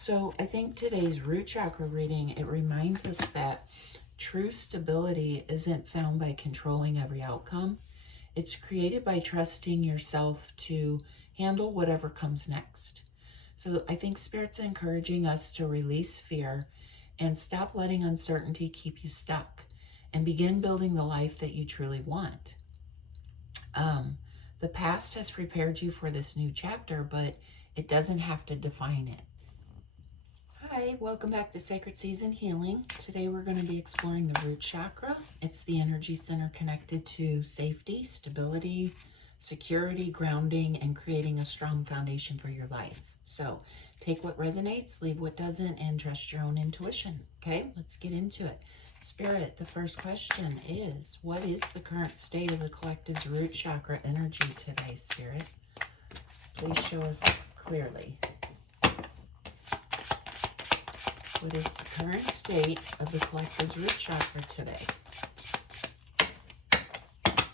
So I think today's root chakra reading, it reminds us that true stability isn't found by controlling every outcome. It's created by trusting yourself to handle whatever comes next. So I think Spirit's encouraging us to release fear and stop letting uncertainty keep you stuck and begin building the life that you truly want. The past has prepared you for this new chapter, but it doesn't have to define it. Hi, welcome back to Sacred Season Healing. Today we're going to be exploring the root chakra. It's the energy center connected to safety, stability, security, grounding, and creating a strong foundation for your life. So take what resonates, leave what doesn't, and trust your own intuition. Okay, let's get into it. Spirit, the first question is, what is the current state of the collective's root chakra energy today, Spirit? Please show us clearly. What is the current state of the collective's root chakra today? I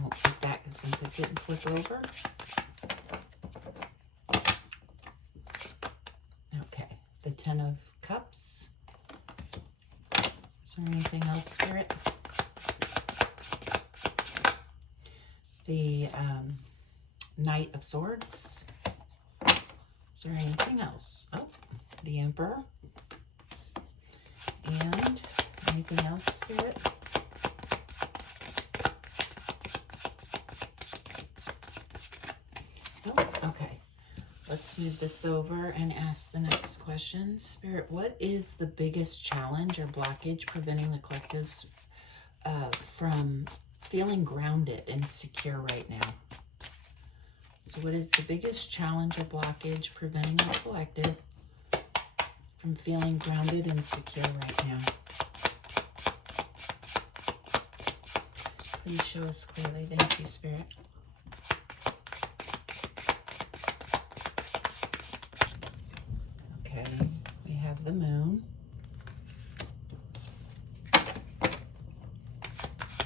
won't put that since it didn't flip over. Okay, the Ten of Cups. Is there anything else, Spirit? The Knight of Swords. Is there anything else? Oh, the Emperor. And anything else, Spirit? Oh, okay. Let's move this over and ask the next question. Spirit, what is the biggest challenge or blockage preventing the collectives from feeling grounded and secure right now? So what is the biggest challenge or blockage preventing the collective from feeling grounded and secure right now? Please show us clearly. Thank you, Spirit. Okay, we have the Moon.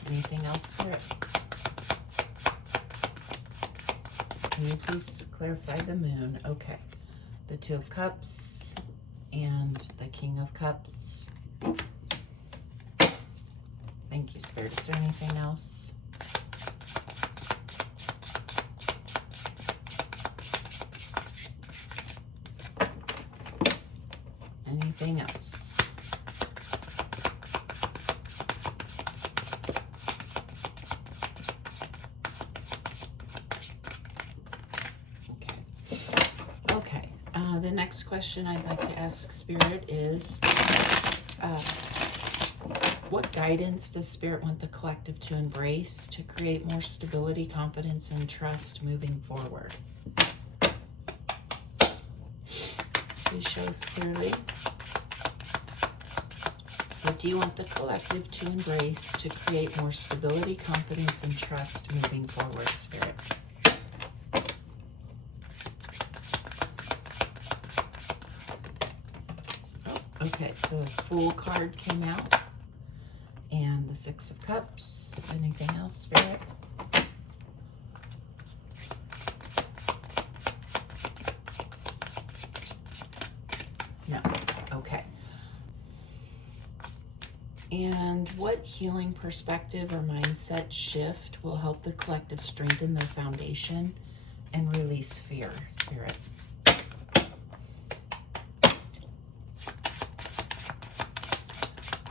Anything else, Spirit? Can you please clarify the Moon? Okay. The Two of Cups and the King of Cups. Thank you, Spirit. Is there anything else? Anything else? The next question I'd like to ask Spirit is, what guidance does Spirit want the collective to embrace to create more stability, confidence, and trust moving forward? Please show us clearly. What do you want the collective to embrace to create more stability, confidence, and trust moving forward, Spirit? Okay, the Fool card came out, and the Six of Cups. Anything else, Spirit? No. Okay. And what healing perspective or mindset shift will help the collective strengthen their foundation and release fear, Spirit?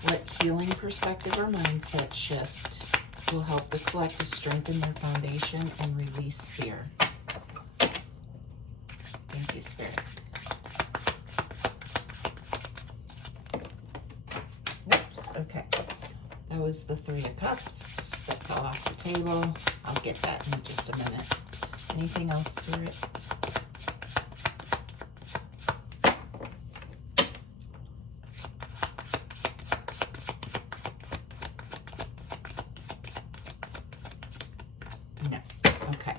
What healing perspective or mindset shift will help the collective strengthen their foundation and release fear? Thank you, Spirit. Whoops, okay. That was the Three of Cups that fell off the table. I'll get that in just a minute. Anything else, Spirit? No. Okay.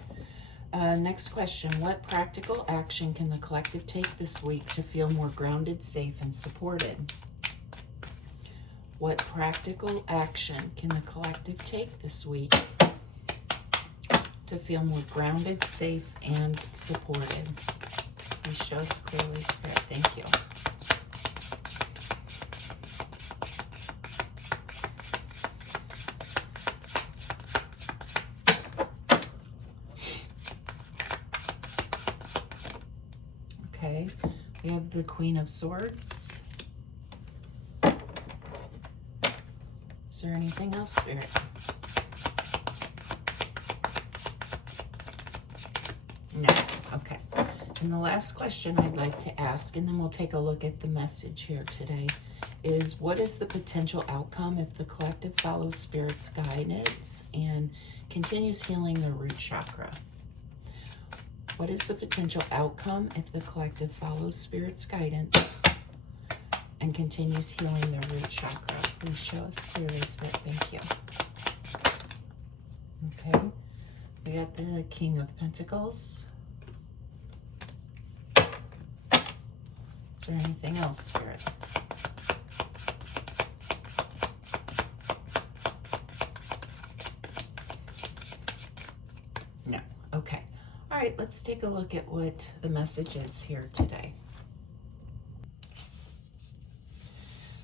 Next question. What practical action can the collective take this week to feel more grounded, safe, and supported? What practical action can the collective take this week to feel more grounded, safe, and supported. Please show us clearly, Spirit. Thank you. Okay, we have the Queen of Swords. Is there anything else, Spirit? No. Okay. And the last question I'd like to ask, and then we'll take a look at the message here today, is what is the potential outcome if the collective follows Spirit's guidance and continues healing the root chakra? What is the potential outcome if the collective follows Spirit's guidance and continues healing the root chakra? Please show us clearly, Spirit. Thank you. Okay. We got the King of Pentacles. Is there anything else, Spirit? No. Okay. All right, let's take a look at what the message is here today.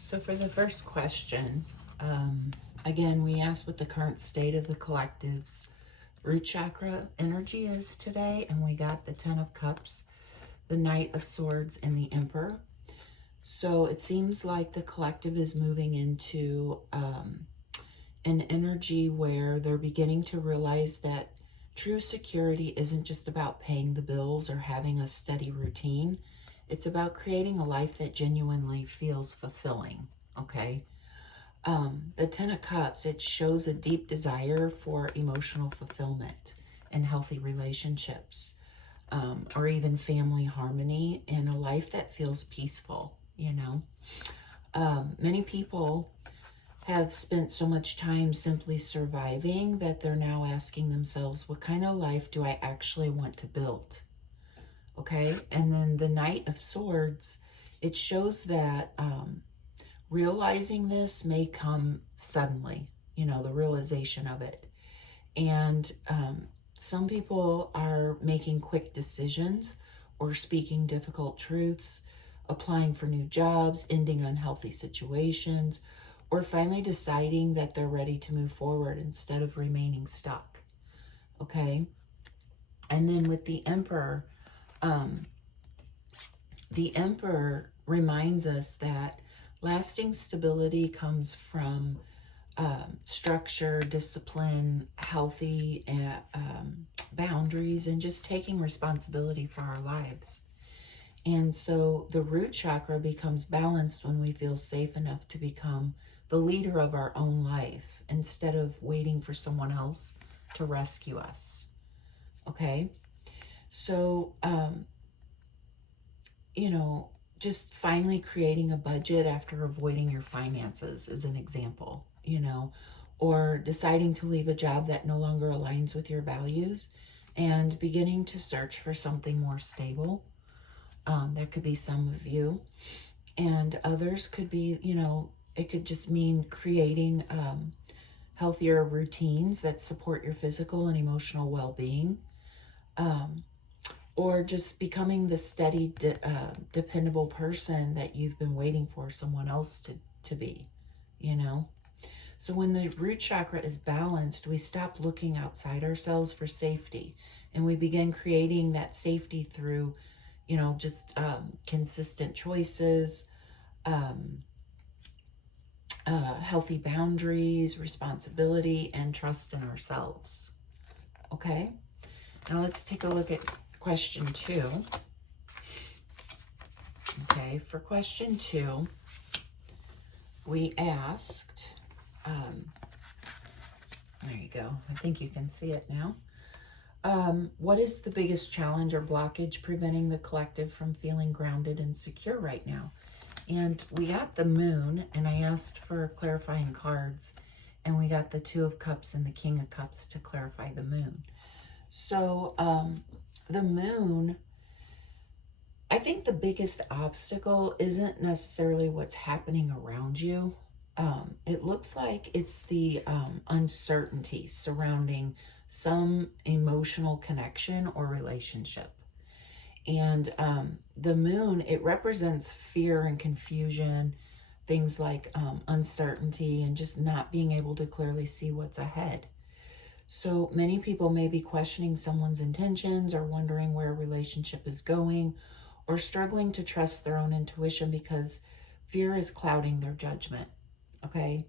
So for the first question, again, we asked what the current state of the collective's root chakra energy is today, and we got the Ten of Cups, the Knight of Swords, and the Emperor. So it seems like the collective is moving into an energy where they're beginning to realize that true security isn't just about paying the bills or having a steady routine. It's about creating a life that genuinely feels fulfilling, okay? The Ten of Cups, it shows a deep desire for emotional fulfillment and healthy relationships, or even family harmony and a life that feels peaceful, you know? Many people have spent so much time simply surviving that they're now asking themselves, what kind of life do I actually want to build? Okay, and then the Knight of Swords, it shows that realizing this may come suddenly, you know, the realization of it. And some people are making quick decisions or speaking difficult truths, applying for new jobs, ending unhealthy situations, or finally deciding that they're ready to move forward instead of remaining stuck. Okay, and then with the Emperor, the Emperor reminds us that lasting stability comes from structure, discipline, healthy boundaries, and just taking responsibility for our lives. And so the root chakra becomes balanced when we feel safe enough to become the leader of our own life instead of waiting for someone else to rescue us. Okay? So, you know, just finally creating a budget after avoiding your finances is an example, you know, or deciding to leave a job that no longer aligns with your values and beginning to search for something more stable. That could be some of you, and others could be, you know, it could just mean creating healthier routines that support your physical and emotional well-being, or just becoming the steady, dependable person that you've been waiting for someone else to be, you know. So when the root chakra is balanced, we stop looking outside ourselves for safety, and we begin creating that safety through, you know, just consistent choices, healthy boundaries, responsibility, and trust in ourselves. Okay, now let's take a look at question 2. Okay, for question 2, we asked, there you go, I think you can see it now. What is the biggest challenge or blockage preventing the collective from feeling grounded and secure right now? And we got the Moon, and I asked for clarifying cards, and we got the Two of Cups and the King of Cups to clarify the Moon. So the Moon, I think the biggest obstacle isn't necessarily what's happening around you. It looks like it's the uncertainty surrounding some emotional connection or relationship. And the moon, it represents fear and confusion, things like uncertainty and just not being able to clearly see what's ahead. So many people may be questioning someone's intentions or wondering where a relationship is going, or struggling to trust their own intuition because fear is clouding their judgment. Okay?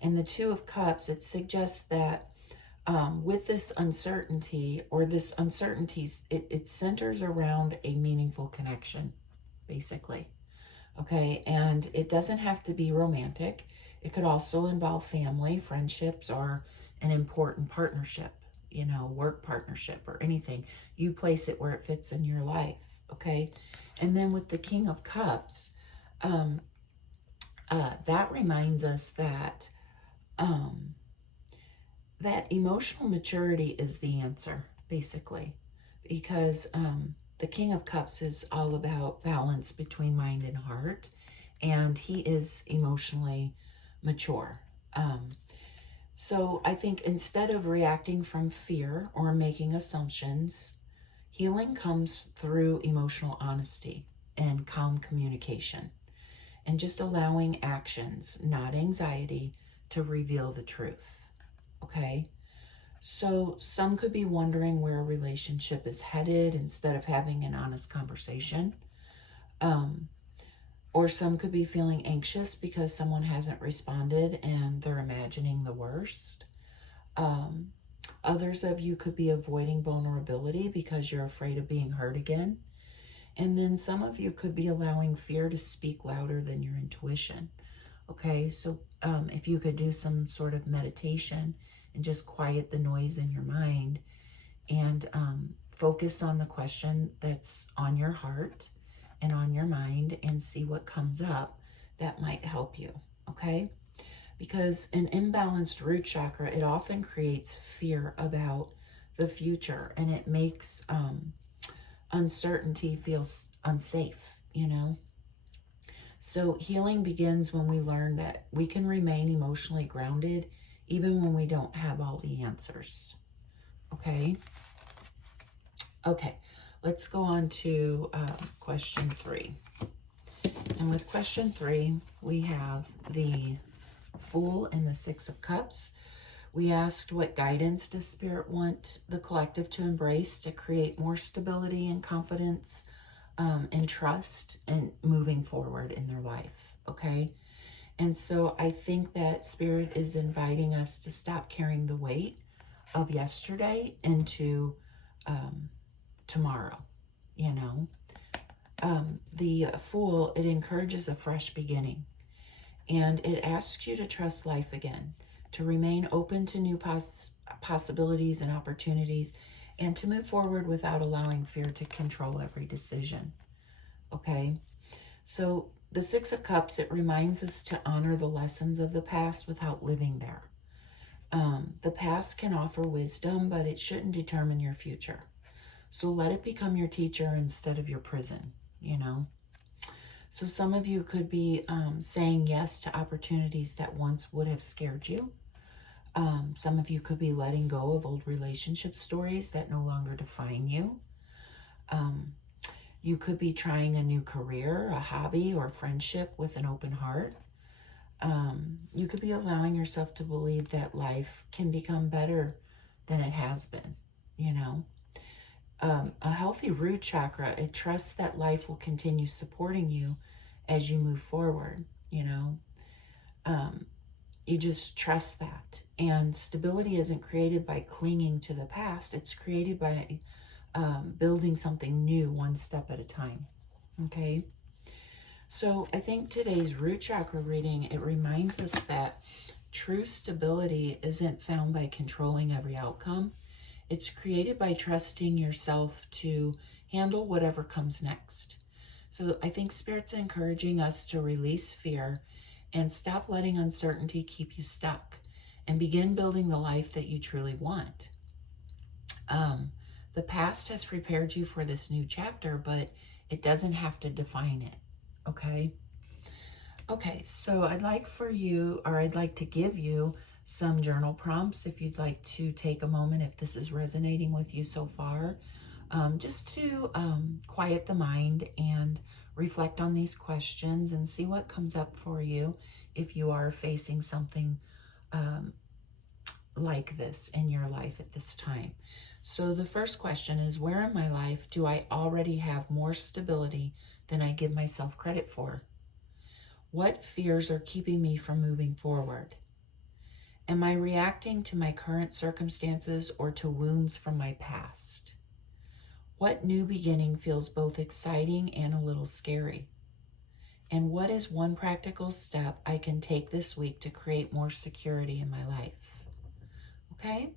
In the Two of Cups, it suggests that with this uncertainty, or this uncertainty, it centers around a meaningful connection, basically. Okay, and it doesn't have to be romantic. It could also involve family, friendships, or an important partnership, work partnership or anything. You place it where it fits in your life, okay? And then with the King of Cups, that reminds us that that emotional maturity is the answer, basically, because the King of Cups is all about balance between mind and heart, and he is emotionally mature. So I think instead of reacting from fear or making assumptions, healing comes through emotional honesty and calm communication, and just allowing actions, not anxiety, to reveal the truth. Okay? So some could be wondering where a relationship is headed instead of having an honest conversation. Or some could be feeling anxious because someone hasn't responded and they're imagining the worst. Others of you could be avoiding vulnerability because you're afraid of being hurt again. And then some of you could be allowing fear to speak louder than your intuition. Okay, so if you could do some sort of meditation and just quiet the noise in your mind and focus on the question that's on your heart and on your mind and see what comes up, that might help you, okay? Because an imbalanced root chakra, it often creates fear about the future, and it makes uncertainty feel unsafe, So healing begins when we learn that we can remain emotionally grounded even when we don't have all the answers. Okay? Okay, let's go on to question 3. And with question 3, we have the Fool and the Six of Cups. We asked, what guidance does Spirit want the collective to embrace to create more stability and confidence and trust and moving forward in their life, okay? And so I think that Spirit is inviting us to stop carrying the weight of yesterday into tomorrow, The Fool, it encourages a fresh beginning, and it asks you to trust life again, to remain open to new possibilities and opportunities, and to move forward without allowing fear to control every decision. Okay? So the Six of Cups, it reminds us to honor the lessons of the past without living there. The past can offer wisdom, but it shouldn't determine your future. So let it become your teacher instead of your prison, So some of you could be saying yes to opportunities that once would have scared you. Some of you could be letting go of old relationship stories that no longer define you. You could be trying a new career, a hobby, or friendship with an open heart. You could be allowing yourself to believe that life can become better than it has been, A healthy root chakra, it trusts that life will continue supporting you as you move forward, You just trust that. And stability isn't created by clinging to the past. It's created by building something new one step at a time. Okay? So I think today's root chakra reading, it reminds us that true stability isn't found by controlling every outcome. It's created by trusting yourself to handle whatever comes next. So I think Spirit's encouraging us to release fear and stop letting uncertainty keep you stuck and begin building the life that you truly want. The past has prepared you for this new chapter, but it doesn't have to define it, okay? Okay, so I'd like to give you some journal prompts if you'd like to take a moment, if this is resonating with you so far, just to quiet the mind and reflect on these questions and see what comes up for you if you are facing something like this in your life at this time. So the first question is, where in my life do I already have more stability than I give myself credit for? What fears are keeping me from moving forward? Am I reacting to my current circumstances or to wounds from my past? What new beginning feels both exciting and a little scary? And what is one practical step I can take this week to create more security in my life? Okay?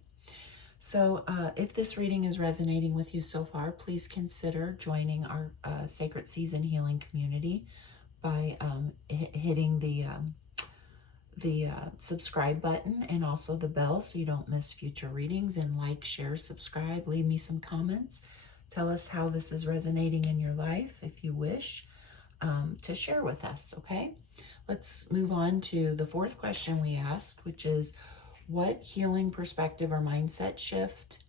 So if this reading is resonating with you so far, please consider joining our Sacred Season Healing community by hitting the subscribe button and also the bell so you don't miss future readings, and like, share, subscribe, leave me some comments. Tell us how this is resonating in your life if you wish to share with us, okay? Let's move on to the fourth question we asked, which is, what healing perspective or mindset shift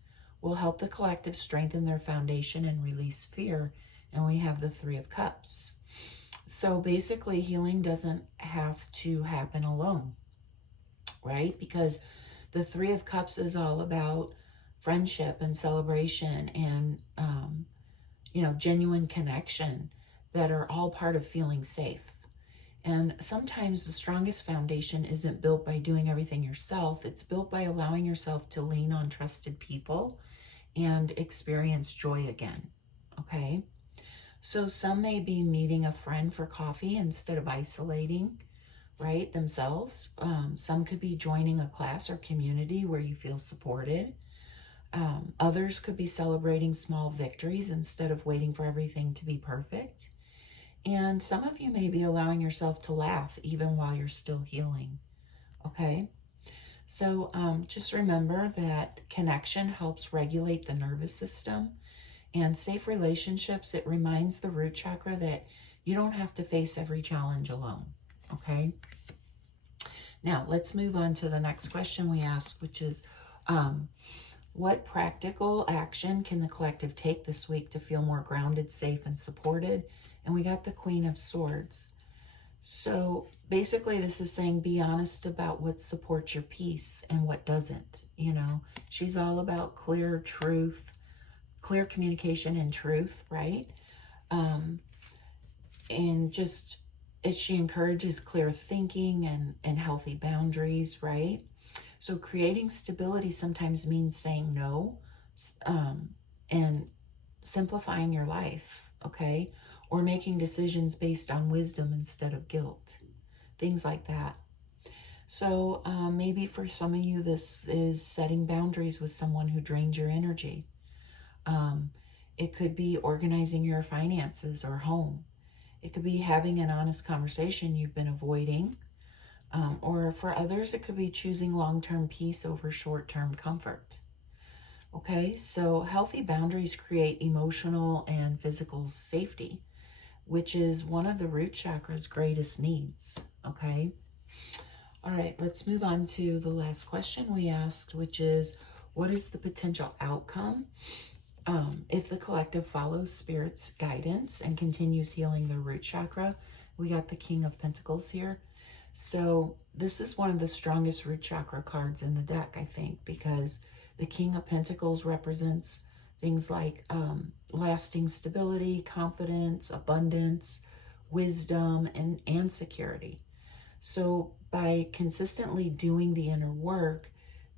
will help the collective strengthen their foundation and release fear? And we have the Three of Cups. So basically, healing doesn't have to happen alone, right? Because the Three of Cups is all about friendship and celebration and, genuine connection that are all part of feeling safe. And sometimes the strongest foundation isn't built by doing everything yourself. It's built by allowing yourself to lean on trusted people and experience joy again, okay? So some may be meeting a friend for coffee instead of isolating, right, themselves. Some could be joining a class or community where you feel supported. Others could be celebrating small victories instead of waiting for everything to be perfect. And some of you may be allowing yourself to laugh even while you're still healing, okay? So just remember that connection helps regulate the nervous system, and safe relationships, it reminds the root chakra that you don't have to face every challenge alone, okay? Now, let's move on to the next question we asked, which is, what practical action can the collective take this week to feel more grounded, safe, and supported? And we got the Queen of Swords. So basically this is saying, be honest about what supports your peace and what doesn't. She's all about clear truth, clear communication and truth, right? And just as she encourages clear thinking and healthy boundaries, right? So creating stability sometimes means saying no and simplifying your life, okay? Or making decisions based on wisdom instead of guilt, things like that. So maybe for some of you, this is setting boundaries with someone who drains your energy. It could be organizing your finances or home. It could be having an honest conversation you've been avoiding. Or for others, it could be choosing long-term peace over short-term comfort. Okay, so healthy boundaries create emotional and physical safety, which is one of the root chakra's greatest needs, okay? All right, let's move on to the last question we asked, which is, what is the potential outcome if the collective follows Spirit's guidance and continues healing their root chakra? We got the King of Pentacles here. So this is one of the strongest root chakra cards in the deck, I think, because the King of Pentacles represents things like lasting stability, confidence, abundance, wisdom, and security. So by consistently doing the inner work,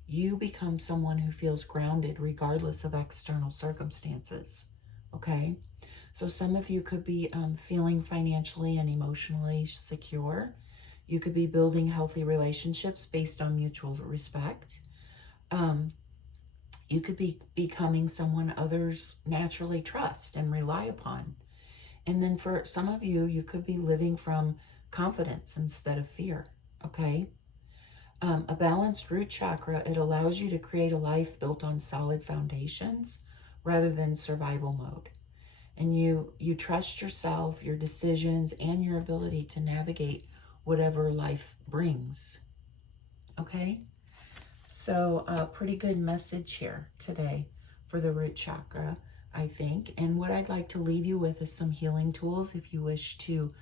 you become someone who feels grounded regardless of external circumstances, okay? So some of you could be feeling financially and emotionally secure. You could be building healthy relationships based on mutual respect. You could be becoming someone others naturally trust and rely upon. And then for some of you, you could be living from confidence instead of fear, okay? A balanced root chakra, it allows you to create a life built on solid foundations rather than survival mode. And you trust yourself, your decisions, and your ability to navigate whatever life brings, okay? So a pretty good message here today for the root chakra, I think. And what I'd like to leave you with is some healing tools. If you wish to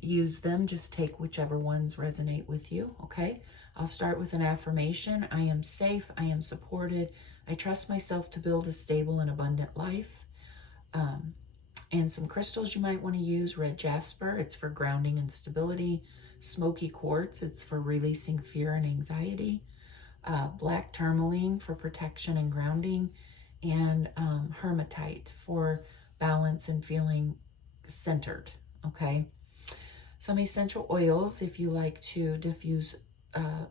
use them, just take whichever ones resonate with you, okay? I'll start with an affirmation. I am safe. I am supported. I trust myself to build a stable and abundant life. And some crystals you might want to use. Red jasper, it's for grounding and stability. Smoky quartz, it's for releasing fear and anxiety. Black tourmaline for protection and grounding. And hematite for balance and feeling centered, okay? Some essential oils, if you like to diffuse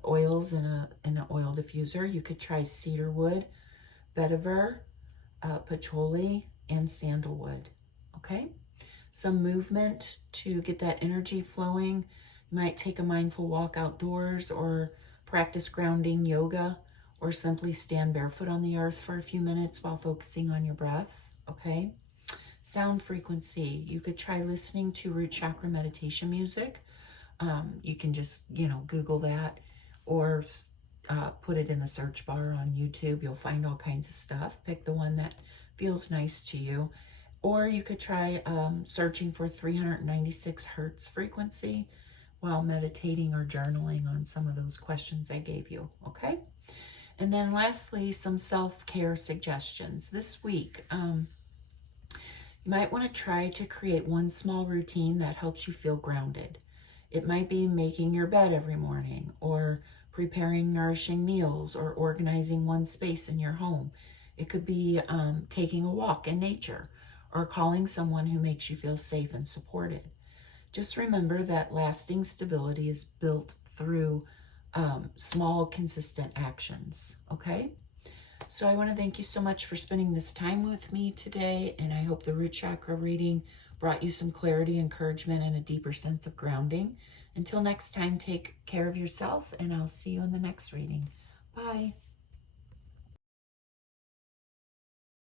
oils in an oil diffuser, you could try cedarwood, vetiver, patchouli, and sandalwood. Okay, some movement to get that energy flowing. You might take a mindful walk outdoors or practice grounding yoga, or simply stand barefoot on the earth for a few minutes while focusing on your breath. Okay, sound frequency. You could try listening to root chakra meditation music. You can just, Google that, or put it in the search bar on YouTube. You'll find all kinds of stuff. Pick the one that feels nice to you. Or you could try searching for 396 hertz frequency while meditating or journaling on some of those questions I gave you, okay? And then lastly, some self-care suggestions. This week, you might want to try to create one small routine that helps you feel grounded. It might be making your bed every morning, or preparing nourishing meals, or organizing one space in your home. It could be taking a walk in nature, or calling someone who makes you feel safe and supported. Just remember that lasting stability is built through small, consistent actions, okay? So I want to thank you so much for spending this time with me today, and I hope the root chakra reading brought you some clarity, encouragement, and a deeper sense of grounding. Until next time, take care of yourself, and I'll see you in the next reading. Bye.